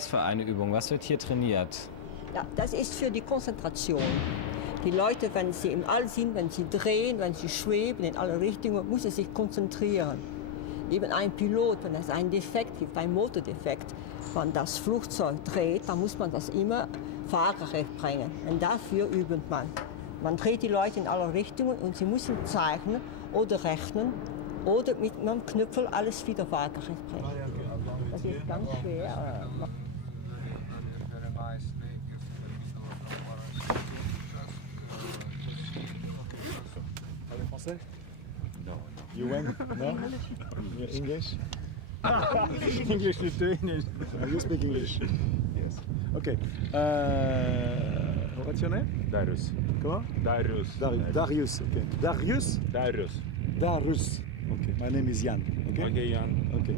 Was für eine Übung? Was wird hier trainiert? Ja, das ist für die Konzentration. Die Leute, wenn sie im All sind, wenn sie drehen, wenn sie schweben in alle Richtungen, muss sie sich konzentrieren. Eben ein Pilot, wenn es einen Defekt gibt, einen Motordefekt, wenn das Flugzeug dreht, dann muss man das immer waagerecht bringen. Und dafür übt man. Man dreht die Leute in alle Richtungen und sie müssen zeichnen oder rechnen oder mit einem Knüppel alles wieder waagerecht bringen. Das ist ganz schwer. Français? No. You went? No? English? English is too English. You speak English? Yes. Okay. What's your name? Darius. Comment? Darius. Darius. Okay. Darius? Darius. Darius. Okay. My name is Jan. Okay. Okay, Jan. Okay.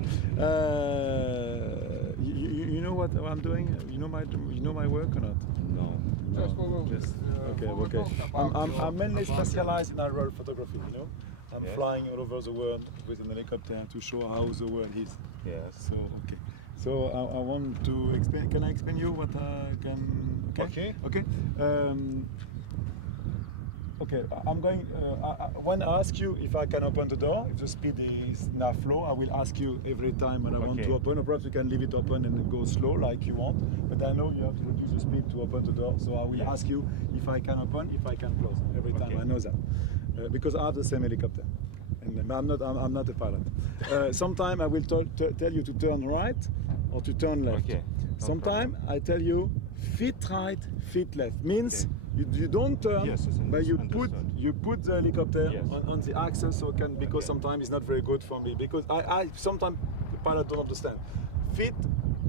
You know what I'm doing? You know my work or not? No. Just okay. I'm mainly specialized in aerial photography. You know, I'm Yes. flying all over the world with an helicopter to show how the world is. Yes. So okay. So I want to explain. Can I explain you what I can? Okay. Okay. Okay. I'm going. When I ask you if I can open the door, if the speed is enough low, I will ask you every time when I want Okay. to open. Or perhaps you can leave it open and go slow like you want. But I know you have to reduce the speed to open the door. So I will Yes. ask you if I can open, if I can close every time. Okay. I know that because I have the same helicopter. And I'm not a pilot. Sometime I will tell you to turn right or to turn left. Okay. Sometime I tell you feet right, feet left. Means you don't turn, Yes, it's but you understood. put the helicopter Yes. on the axis so can because sometimes it's not very good for me because I sometimes the pilot don't understand. Feet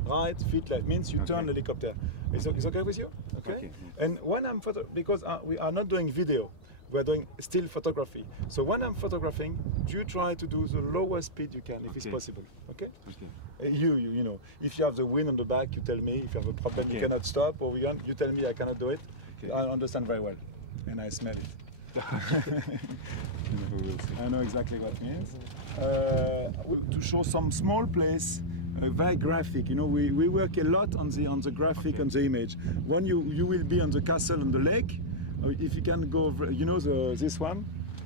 right, feet left means you turn the helicopter. It's okay with you? Okay. And when I'm because we are not doing video. We're doing still photography. So when I'm photographing, you try to do the lowest speed you can if it's possible. Okay? You know, if you have the wind on the back, you tell me. If you have a problem, you cannot stop, or you tell me I cannot do it. I understand very well, and I smell it. I know exactly what it means. To show some small place, very graphic. You know, we work a lot on the graphic, on the image. When you will be on the castle on the lake. If you can go, you know this one,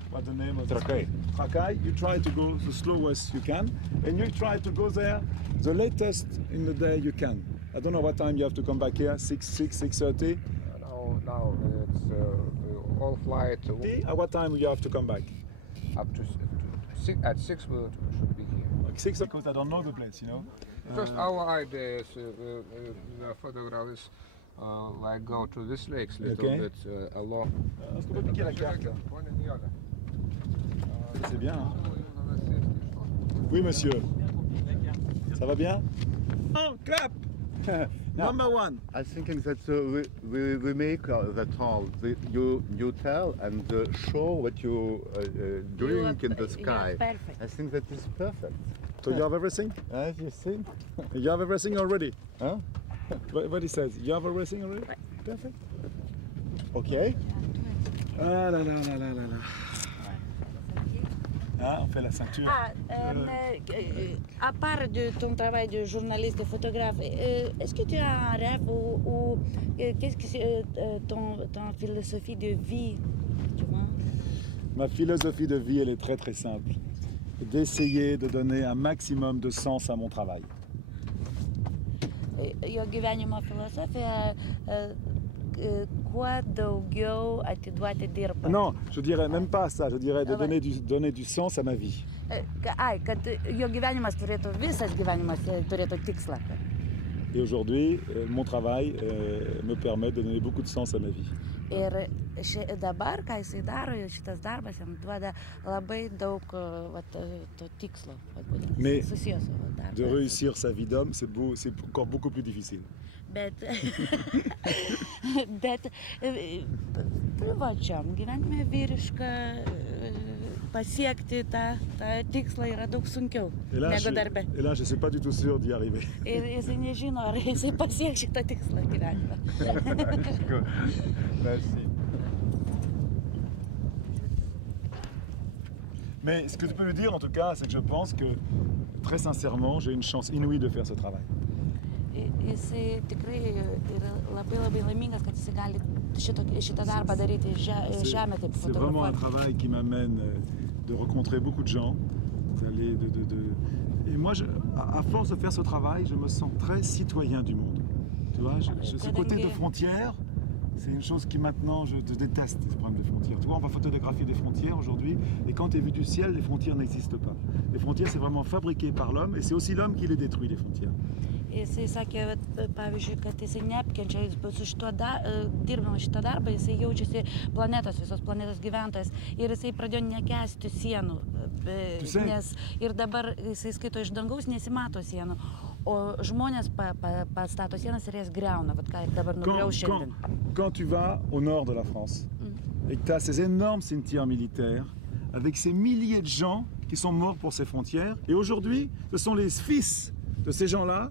what's the name of Trakai. Trakai. You try to go the slowest you can, and you try to go there the latest in the day you can. I don't know what time you have to come back here. 6:30. Now it's all flight At what time you have to come back? up to six. At 6 we should be here. Like 6 because I don't know the place, you know. First, our idea is photographers like go to this lakes little Okay. bit along. Est-ce qu'on peut piquer la carte? C'est bien. Hein? Oui, monsieur. Ça va bien? Oh, clap! Number one. I think that we make that all. You tell and show what you doing in the sky. Perfect. I think that is perfect. So you have everything? You see? You have everything already? Huh? What he says? You have everything already? Perfect. Okay. Ah là là là là là là. Ah, on fait la ceinture. À part de ton travail de journaliste et photographe, est-ce que tu as un rêve ou qu'est-ce que c'est ton philosophie de vie, tu vois? Ma philosophie de vie, elle est très très simple. D'essayer de donner un maximum de sens à mon travail. Jo gyvenimo filosofija kuo daugiau atiduoti dirbant. Non, je dirais même pas ça, je dirais de donner du sens à ma vie. Kad jo gyvenimas turėtų, visas gyvenimas turėtų tikslą. Et aujourd'hui, mon travail me permet de donner beaucoup de sens à ma vie. Ir dabar, ką jisai daro, šitas darbas jam duoda labai daug to tikslo. Mais susijęs su darbu. de réussir sa vie d'homme, c'est encore beaucoup plus difficile. Bet privačiam gyvenime vyriška pasiekti tą tikslą yra daug sunkiau negu darbe. Et là, je ne suis pas du tout sûr d'y arriver. Ir jisai nežino, ar jisai pasieks šitą tikslą gyvenime. Merci. Mais ce que je peux lui dire en tout cas, c'est que je pense que très sincèrement, j'ai une chance inouïe de faire ce travail. jisai tikrai yra labai laimingas, kad jisai gali šitą darbą daryti žemę taip C'est vraiment un fotografuoti. travail qui m'amène de rencontrer beaucoup de gens. Et moi, à force de faire ce travail, je me sens très citoyen du monde. Tu vois, ce côté de frontières, c'est une chose qui maintenant, je déteste, ce problème de frontières. Tu vois, on va photographier des frontières aujourd'hui, et quand tu es vu du ciel, les frontières n'existent pas. Les frontières, c'est vraiment fabriqué par l'homme, et c'est aussi l'homme qui les détruit, les frontières. Jisai sakė, pavyzdžiui, kad jisai neapkenčia, su šituo dirbdamas šitą darbą, jisai jaučiasi visos planetos gyventojas ir jisai pradėjo nekęsti sienų, nes ir dabar jisai skaito iš dangaus, nesimato sienų, o žmonės pastato sienas ir jas griauna, vat ką ir dabar nugriaus šiandien. Quand tu vas au nord de la France et que tu as ces énormes cimetières militaires avec ces milliers de gens qui sont morts pour ces frontières, et aujourd'hui, ce sont les fils de ces gens-là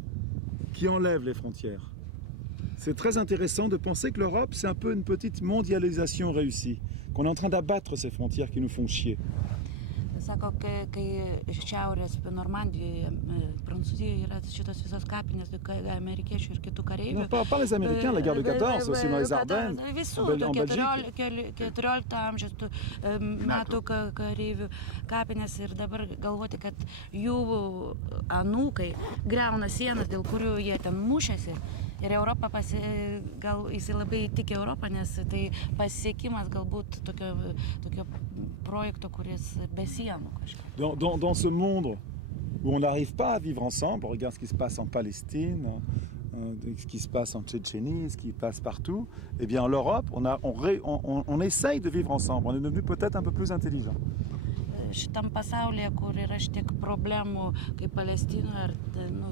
qui enlèvent les frontières. C'est très intéressant de penser que l'Europe, c'est un peu une petite mondialisation réussie, qu'on est en train d'abattre ces frontières qui nous font chier. Sako, kai šiaurės Normandijoje, Prancūzijoje yra šitos visos kapinės amerikiečių ir kitų kareivių. Non, pas les Américains, la guerre de 14, aussi dans les Ardennes, en Belgique. 14 amžiaus metų kareivių kapinės ir dabar galvoti, kad jų anūkai griauna sienas, dėl kurių jie ten mušėsi. Ir Europa gal jisai labai tiki Europą, nes tai pasiekimas galbūt tokio projekto, kuris be sienų kažkaip. Dans ce monde où on n'arrive pas à vivre ensemble, on regarde ce qui se passe en Palestine, ce qui se passe en Tchétchénie, ce qui se passe partout, eh bien l'Europe, on essaye de vivre ensemble, on est devenu peut-être un peu plus intelligent. Šitam pasaulyje, kur yra šitiek problemų, kaip Palestinoje ar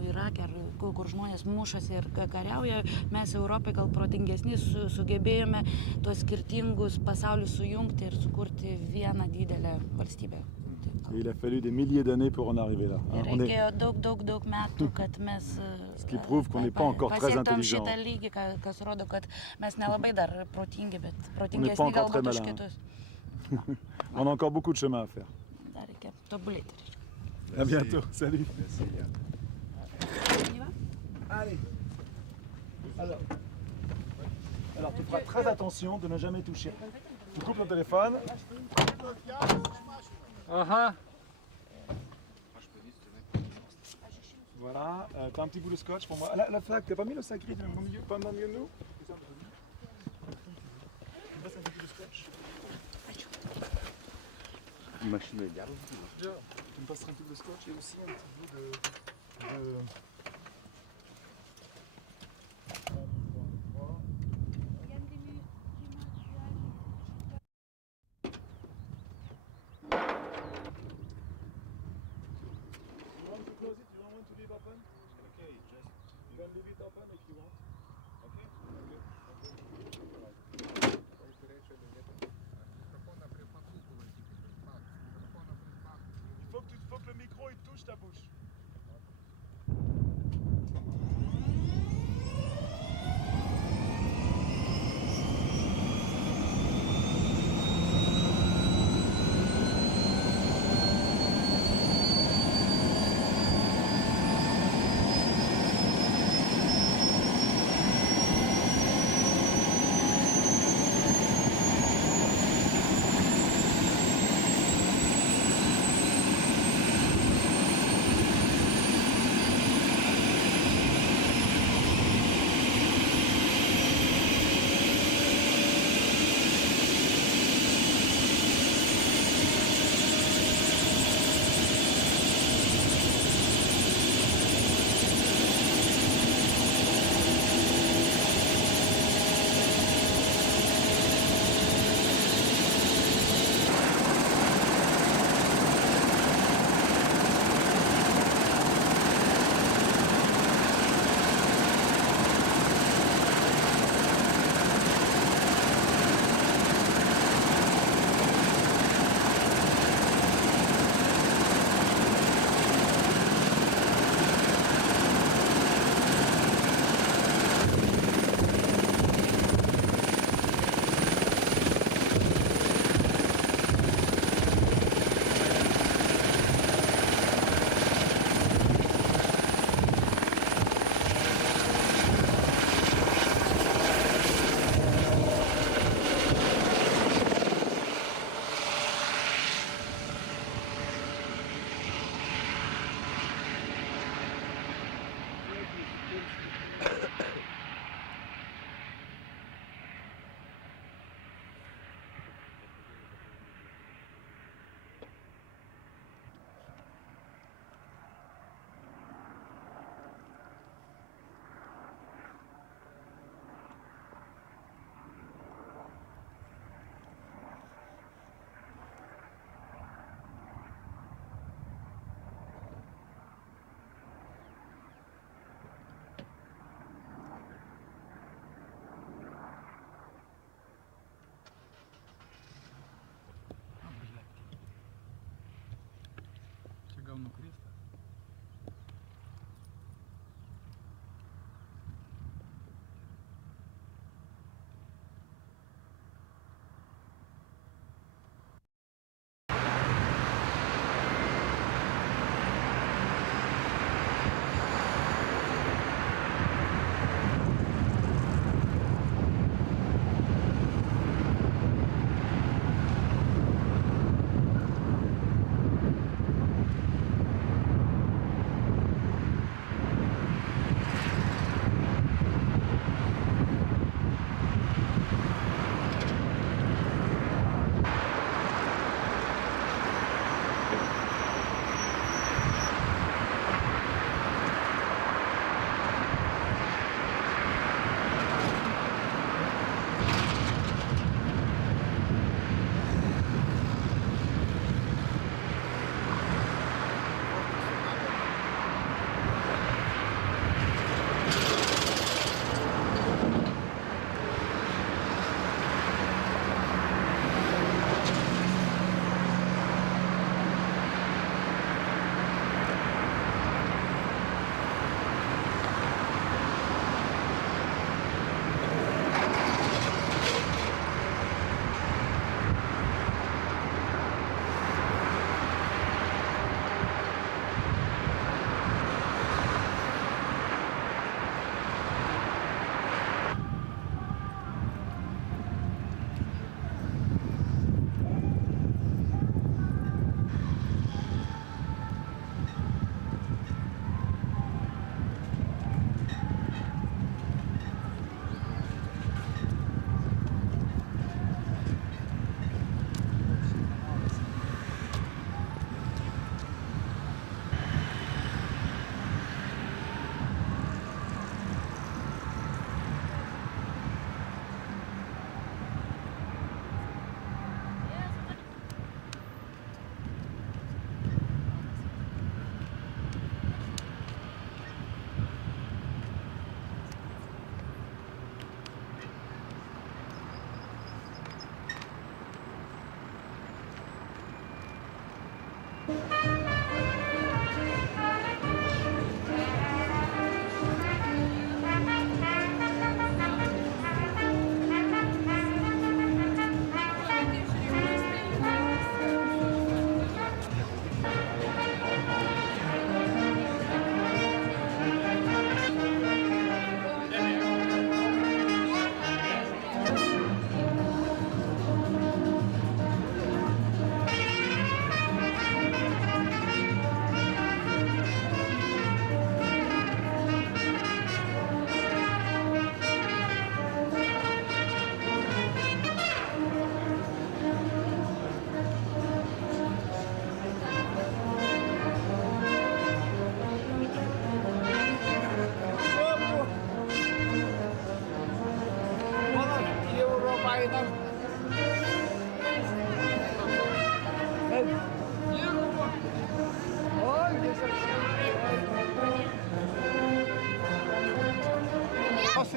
Irake, ar kur žmonės mušasi ir kariauja, mes Europai gal protingesni sugebėjome tuos skirtingus pasaulius sujungti ir sukurti vieną didelę valstybę. Et il a fallu des milliers d'années pour en arriver là. Reikėjo daug metų, kad mes Ce qui prouve qu'on n'est pas encore très intelligent. šitą lygį, kas rodo, kad mes nelabai dar protingi, bet On n'est pas protingesni encore très galbūt už malin. kitus. On a encore beaucoup de chemin à faire. Dar reikia tobulėti. À bientôt, salut. Allez. Alors tu feras très attention de ne jamais toucher. Tu coupes ton téléphone. Voilà, t'as un petit bout de scotch pour moi. La flaque, t'as pas mis le sacré pas au milieu de nous? Tu me passes un petit bout de scotch? Machine à garde. Tu me passes un petit bout de scotch et aussi un petit bout de... Faut que le micro il touche ta bouche. Певно, крест.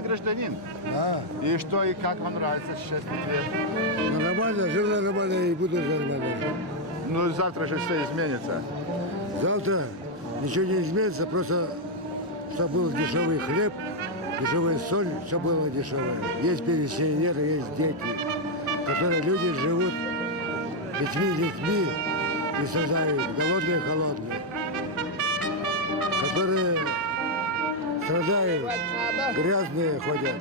Гражданин. И что, и как вам нравится сейчас в Литве? Ну, нормально, жил нормально и буду нормально. Ну, завтра же все изменится. Завтра ничего не изменится, просто чтобы был дешевый хлеб, дешевая соль, чтобы было дешевое. Есть пенсионеры, есть дети, которые люди живут детьми и страдают, голодные, холодные, которые страдают, грязные ходят,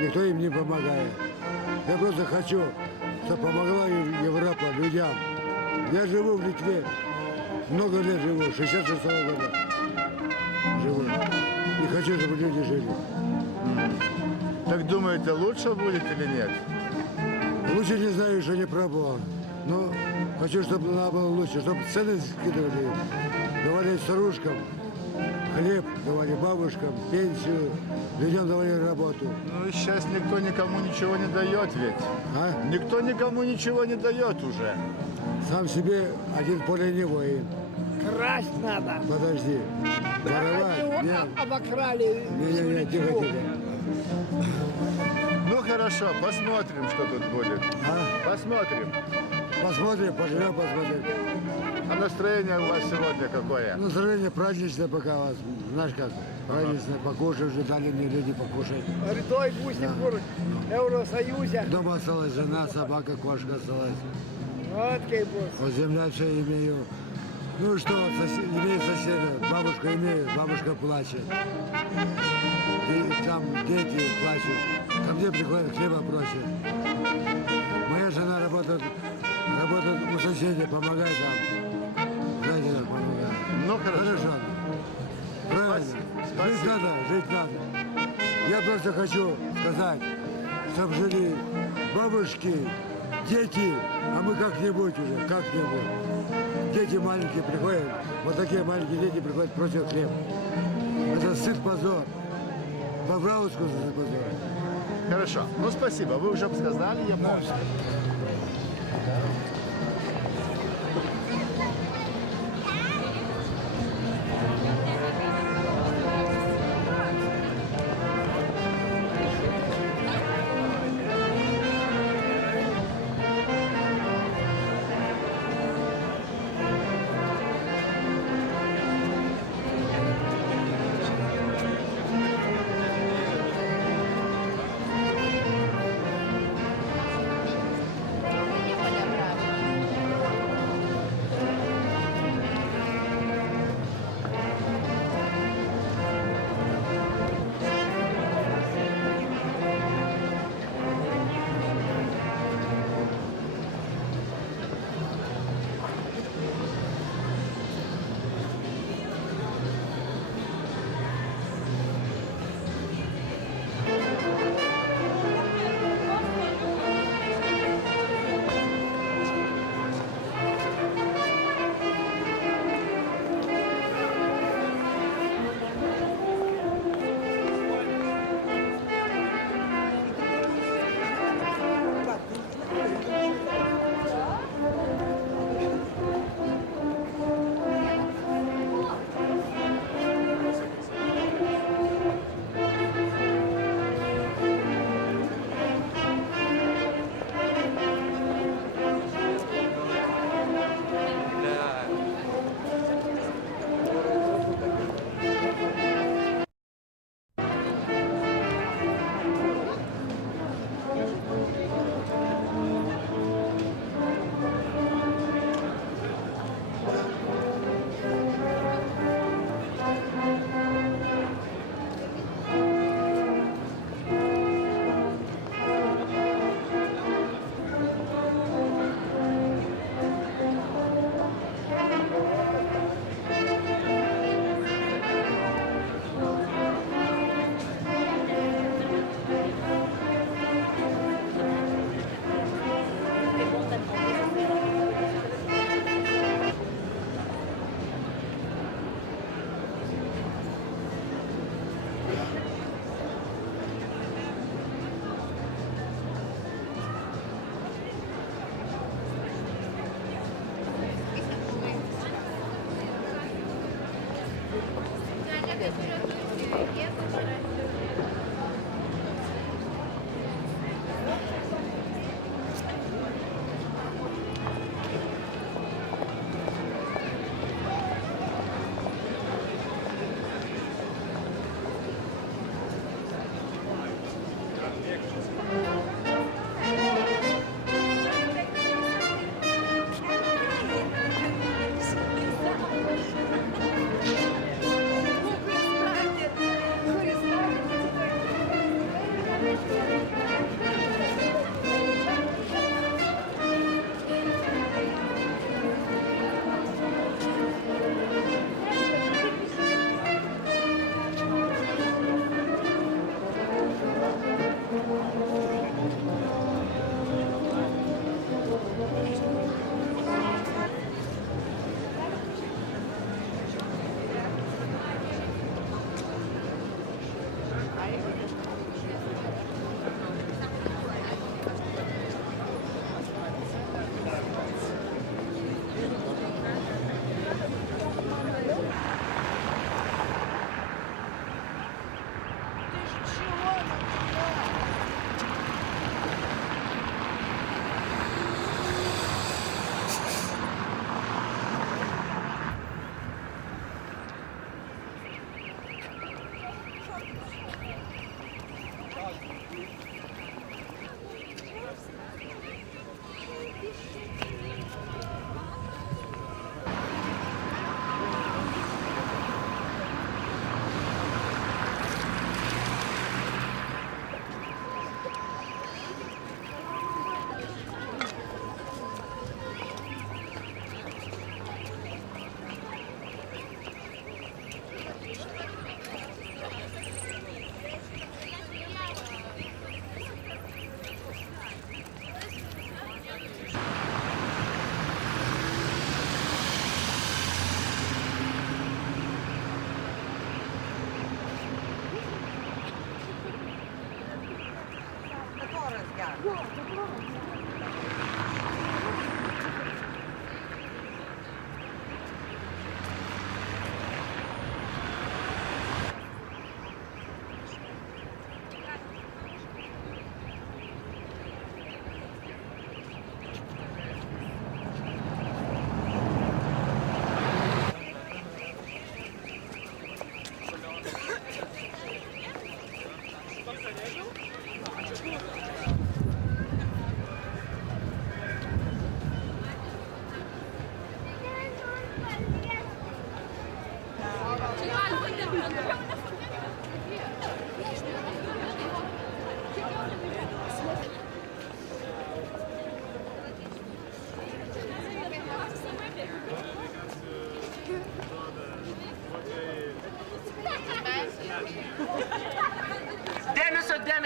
никто им не помогает. Я просто хочу, чтобы помогла Европа людям. Я живу в Литве, много лет живу, 66 года живу. И хочу, чтобы люди жили. Так думаете, лучше будет или нет? Лучше не знаю, еще не пробовал. Но хочу, чтобы было лучше, чтобы цены скидывали, давали старушкам хлеб, давали бабушкам, пенсию, людям давали работу. Ну, сейчас никто никому ничего не дает ведь. А? Никто никому ничего не дает уже. Сам себе один поле не воин. Красть надо. Подожди. Воровать? Нет. Обокрали. Не, тихо. Ну хорошо, посмотрим, что тут будет. А? Посмотрим. Посмотрим, поживем, посмотрим. А настроение у вас сегодня какое? Настроение праздничное пока у вас. Знаешь как? Праздничное. Покушать уже дали мне люди покушать. Рядой гусі курить в Євросоюзі. Дома осталась жена, собака, кошка осталась. От кей бус. Вот земля все имею. Ну что, имею соседа, бабушка имею, бабушка плачет. И там дети плачут. Ко мне приходят, хлеба просят. Моя жена работает у соседей, помогает там. Знаете, как помогает. Ну хорошо. Правильно. Спасибо. Жить надо. Я просто хочу сказать, чтобы жили бабушки, дети, а мы как-нибудь уже, как-нибудь. Дети маленькие приходят, вот такие маленькие дети приходят, просят хлеб. Это стыд, позор. По-брауску за позор. Хорошо. Ну спасибо, вы уже сказали, я понял.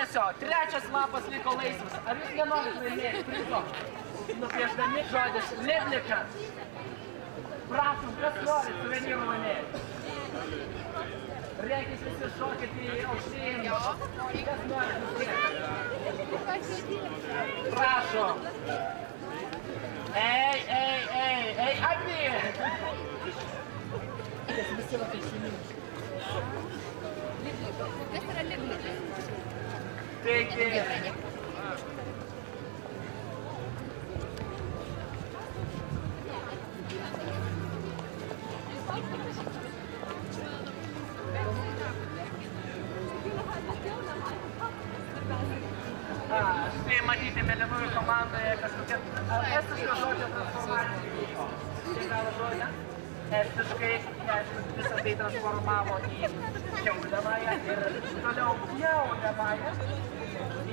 dėmesio, trečias lapas liko laisvas. Ar jūs nenorit laimėti prizo? Nupiešdami žodis Livlika. Prašom, kas nori suvenyrų laimėti? Reikės visi šokit į aukštyn. Kas nori nupiešti? Prašom. Ei, abi! Visi va taip šunimis. Kas yra Livlika? Taigi. Štai matyti mėlynųjų komandoje kažkokia estiška žodžio transformacija. Tai gal žodžia? Estiškai, visą tai transformavo į kiauliamąją ir toliau pjaunamąją.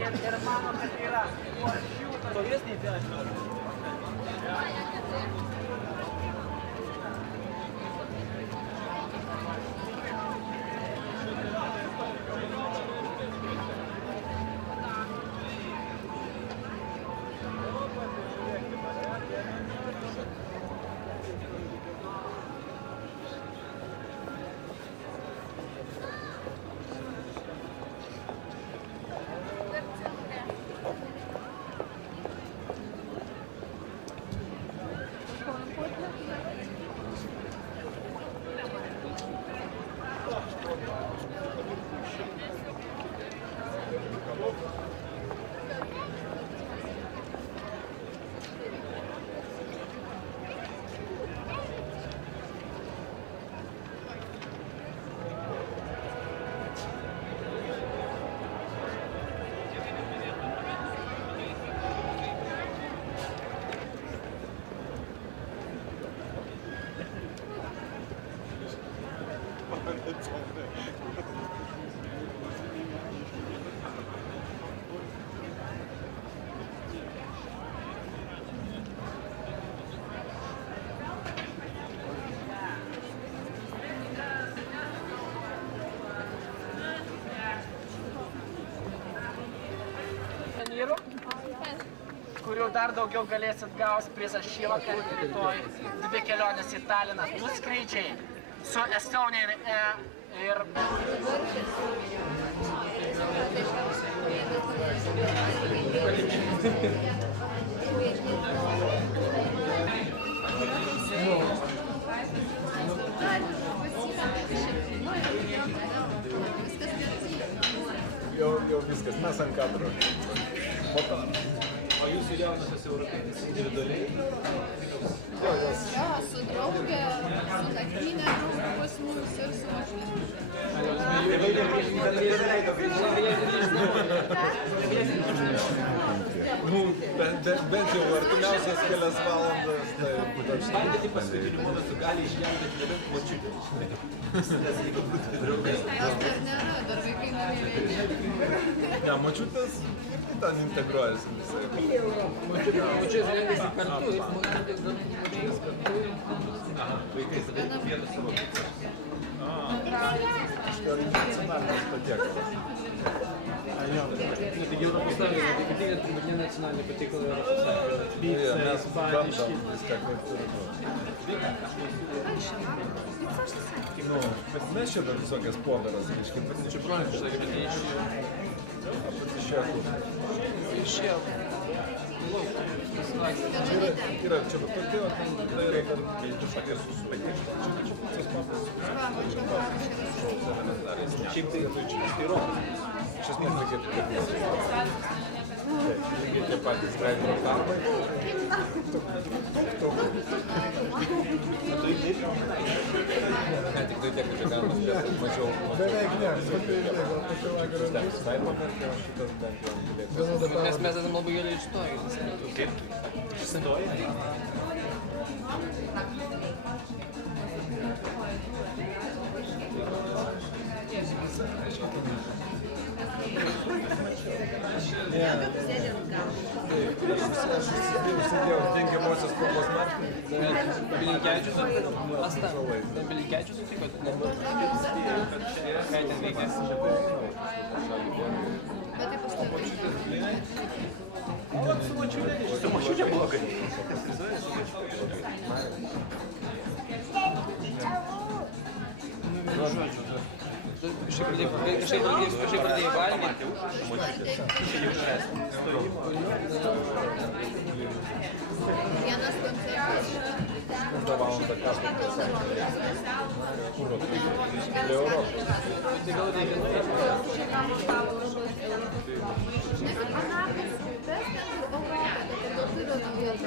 Ir mano, kad tai yra mačiutas. Kurių dar daugiau galėsit gauti prizą šį vakarą ir rytoj 2 kelionės į Taliną, 2 skrydžiai su Estonia ir Jau viskas, mes ant kadro. O jūs ir jaunosios europietis individualiai? Jo, jos. Jo, su draugė, su nakvynė draugė pas mus ir su mažyčiu. Bent jau artimiausias kelias valandas. Bandėte paskutiniu momentu gali išgelbėti nebent močiutę. Jos dar nėra, dar vaikai norėjo. Ne, močiutės ten integruojasi visai. Močiutės rengėsi kartu ir močiutės Vaikai tada vienas savo picą. Štai nacionalinis patiekalas. Taigi Europos Sąjunga, tai tik turbūt ne nacionalinį patiekalą Europos Sąjunga. Pizza, ispaniški. Viską, kaip turi būti. Nu, bet mes čia dar visokias podaras, reiškia, Čia iš šefų. Iš šefų. Yra, čia va tokia, tai yra dar paties susipaikimas. Čia papas. Šiaip tai rokas. Iš esmės reikėtų kaip lygiai tie patys driver darbai. Ne, tik tai tiek, kad čia galima spėti mažiau. Beveik ne, gal pačiu vakarą. Šitas vaimo bent jau, šitas bent jau galėtų. Nes mes esame labai gerai išstoję. Kaip? Išstoję? Užsidėjau dengiamosios spalvos marką. Bilinkevičius sutikot? Ką ten veikės? Bet taip От Su močiute blogai. Kažkaip pradėjai valgyti. Vienas koncertas. Žinai, kad anapus upės, ten kur Europą, kad parduotuvė naujos,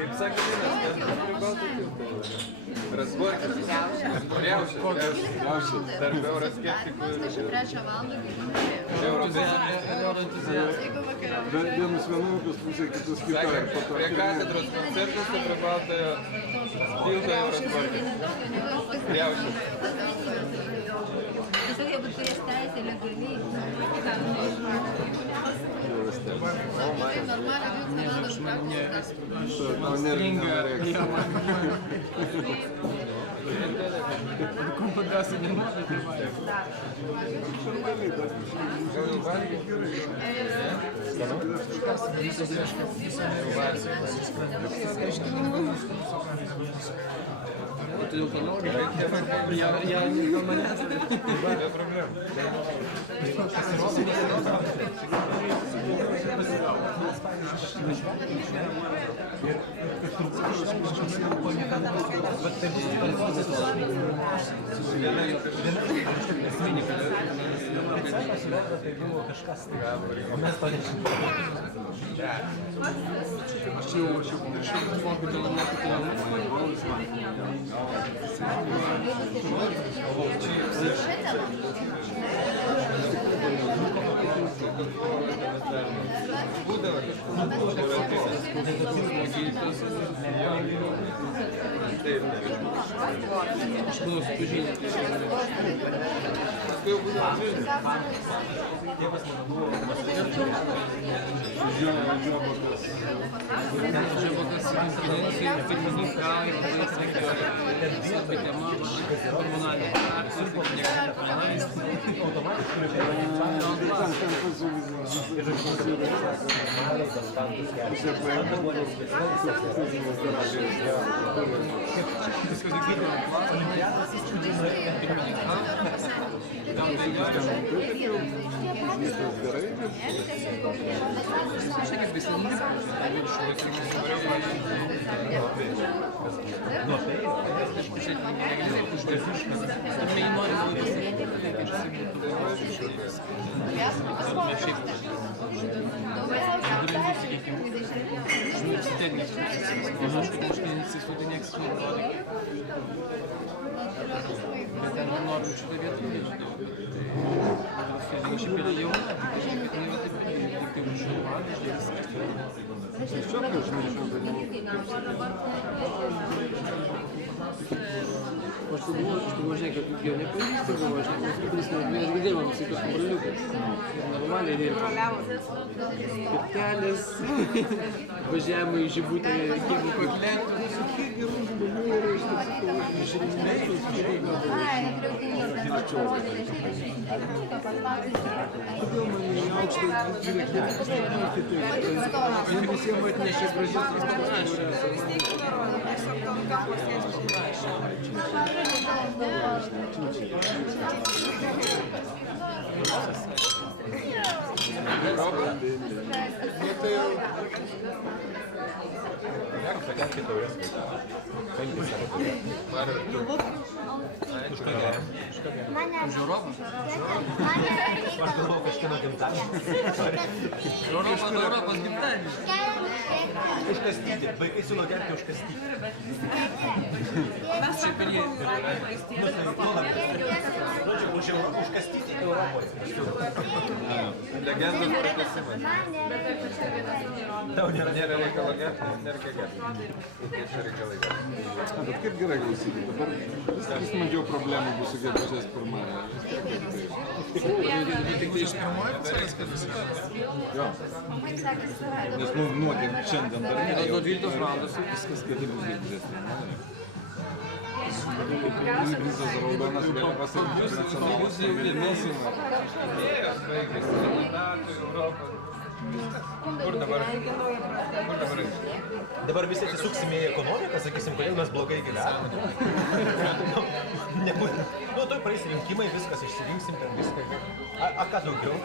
Kaip sakė Разборкis. Geriausias. Tarp euroskeptikų ir trečią valandą. Jeigu vakare. Vienus vienukus, pusė kitus kitą. Prie katedros koncertas, tai prie baltojo tilto Eurosborkis. Geriausias. Tiesiog jeigu turės teisę legaliai. Todėl to noriu, я не до мене. Aš pagalvoju, kad važiuoju, kad jo nepažįstu, važiuoju, nes kuris mes girdėjome visi kas broliukas. Ir normaliai dirba. Pirtelis, važiavimai į Žibutę, Kėbų paklentų. Kiek gerų žmonių yra iš tiesų išrinkimus, kažkaip kodėl man į aukštą žiūrėk, jie pastatymai kitaip. Jie visiems atnešė gražius Europos gimtadienis. Užkastyti. Vaikai siūlo gerti užkastyti. Už Europą užkastyti Europoje. Legendos pratęsimas. Tau nėra reikalo gerti, nereikia gerti. Kokie čia reikalai gerti. Bet kaip gerai klausyti, dabar vis mažiau problemų bus su gegužės pirmąja. Tik tai iš pirmojo pusės, kad viskas. Jo. Nes nuo šiandien dar nėra. Nuo 12 valandos viskas gerai bus gegužės pirmąja. Visas raudonas vėliavas ir nacionalus Vėjas baigėsi, NATO, Europą. Kur dabar? Dabar visi atsisuksime į ekonomiką, sakysim, kodėl mes blogai gyvename. Nu, toj praeis rinkimai, viskas išsirinksim, ten viską. A ką daugiau?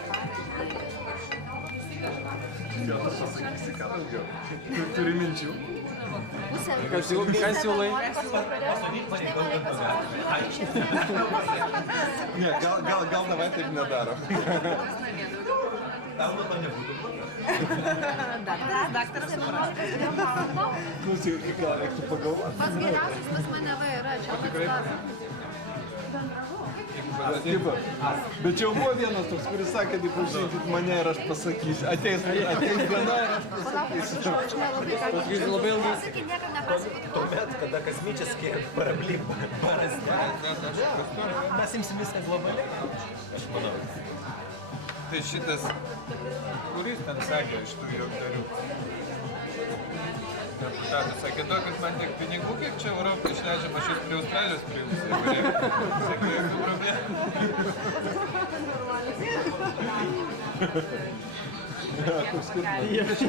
Gal tu pasakysi, ką daugiau? Turi minčių? Ką siūlai? Ne, gal davai taip nedaro. Tau nuo to nebūtų. Daktaras supranta. Klausyk, gal reiktų pagalvoti. Pats geriausias pas mane va yra, čia pats tas. Bet čia jau buvo vienas toks, kuris sakė, tai pažiūrėkit mane ir aš pasakysiu. Ateis diena ir aš pasakysiu. Labai ilgai. Tuomet, kada Kazmyčias skiria parablį barazdę, mes imsim viską globaliai. Aš manau. Tai šitas, kuris ten sakė iš tų juokdarių? Deputatas sakė, duokit man tiek pinigų, kiek čia Europą išleidžiam, aš jūs prie Australijos priimsiu. Sakė, jokių problemų. Koks skirtumas?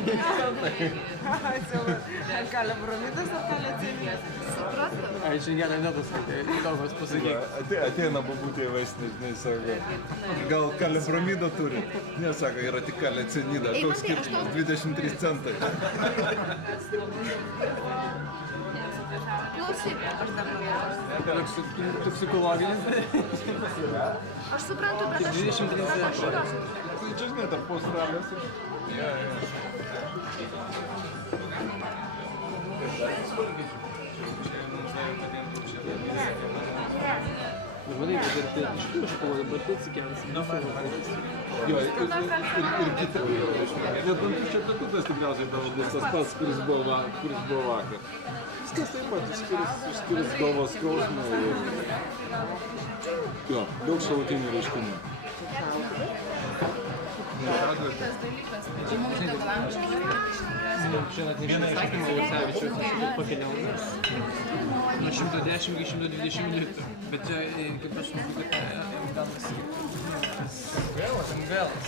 Ar kalio bromidas, ar kalio cienidas? Supratau. Ai, čia gerai netas, kad įdomas pasakyk. Ateina babutė vaistinė, žinai, sako, gal kalibromidą turi? Ne, sako, yra tik kalicianida, koks skirtumas, 23 centai. Klausyk. Toksikologinis. Aš suprantu, bet aš... 23 centai. Čia, žinai, tarp Australijos ir... Žinai, kad ir tai iš kažko dabar tai atsikelsim. Jo, ir kita. Net čia tatutas tikriausiai tavo bus tas pats, kuris buvo vakar. Viskas taip pat, išskyrus galvos skausmą ir... Jo, daug šalutinių reiškinių. Čia net ne vieną įsakymą Laucevičius pakeliau nuo 110 iki 120 litrų. Bet čia, kaip aš suprantu, kad gaunasi vėlas.